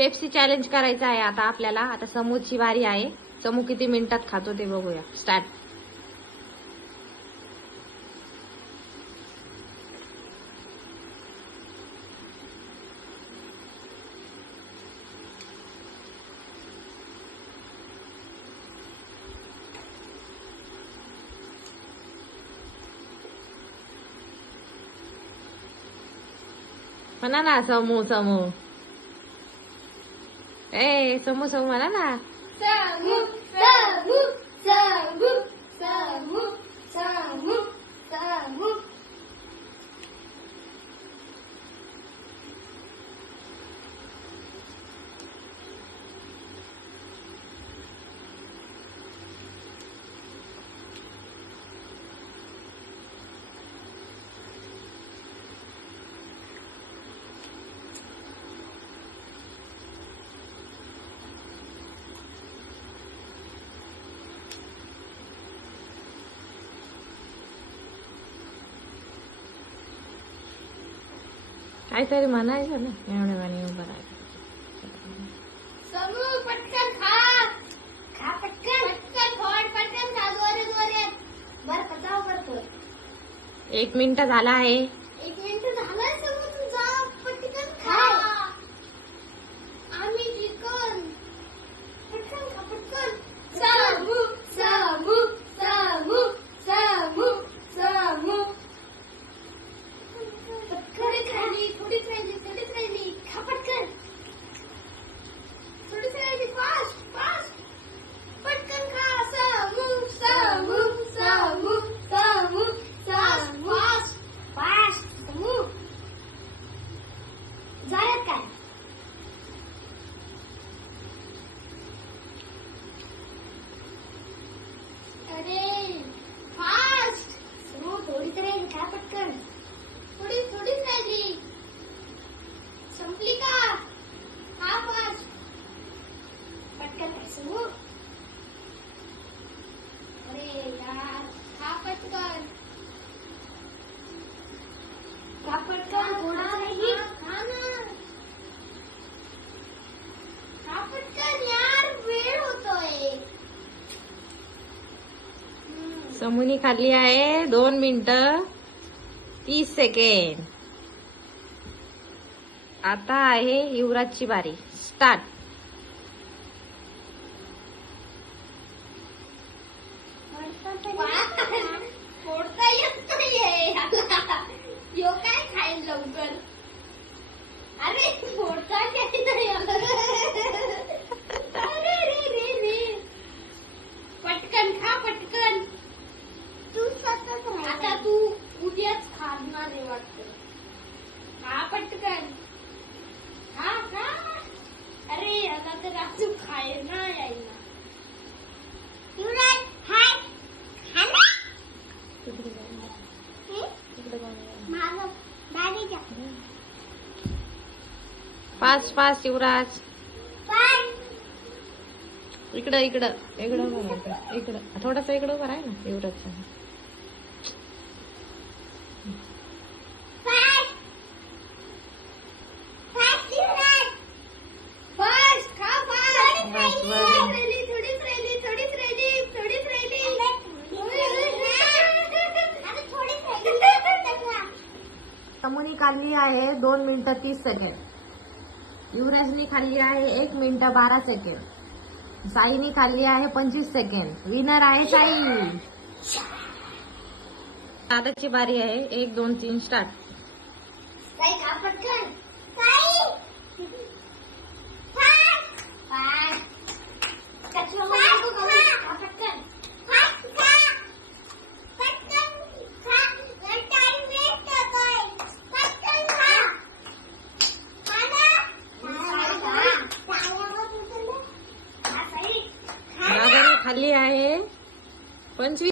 Pepsi challenge करायचं आहे आता आपल्याला. आता समूची वारी आहे. समू किती मिनिटात खातो ते बघूया. स्टार्ट. म्हणा ना समू समू. ए समू समू म्हणा ना. समू समू समू समू समू समू. काहीतरी म्हणायचं ना. एवढ्या गाणी उभं राहायचं. समू पटकन खा. खा पटकन. पटकन फोड. पटकन खा. जोरात. बर पचाव करतो. 1 मिनिट झाला आहे. 1 मिनिट झालाय समू तुझा. पटकन खा. आम्ही चिकन. पटकन खा पटकन. समू समू समू समू समू. थोडीच राहिली. खा पटकन. थोडीच राहिली. Fast fast. पटकन खा. समू समू समू समू समू. Fast fast. समू झालं काय? अरे फास्ट. समू थोडीच राहिली. खा पटकन. थोडीच राहिली. संपली का? खा फास्ट. पटकन खा समू. अरे यार खा पटकन. खा पटकन. थोडीच राहिली. खा ना. खा पटकन यार. वेळ होतोय. समूनी खाल्ली आहे 2 मिनिटं 30 सेकंड. आता आहे युवराजची बारी. स्टार्ट. फोडता येत नाहीये. यो काय खाईल लवकर. अरे फोडता काही नाही. अरे रे रे रे. पटकन खा पटकन. तू आता तू उद्याच खाणार आहे वाटतं. खा पटकन. खा खा. अरे आता तर अजून खायला यायला. युवराज हाय. खाना. माझं दादी जा. फास्ट फास्ट युवराज. पण इकडं इकडं इकडं उभं राहा. इकडं थोडंसं इकडं उभं राहा ना युवराज. फास्ट फास्ट युवराज. फास्ट खा फास्ट. बस, बस. थोडीच राहिली. समूनी खाल्ली आहे 2 मिनिटं 30 सेकंड. युवराजनी खाल्ली आहे 1 मिनिट 12 सेकंड. साईनी खाल्ली आहे 25 सेकंड. विनर आहे साई. दादाची बारी आहे. 1 2 3 स्टार्ट. साई खा पटकन. Sai fast fast. कचरा मारू खा पटकन. फास्ट खा. पटकन खा. टाइम वेस्ट होतोय. पटकन खा. खा ना. खा साई. दादाने खाल्ली आहे 25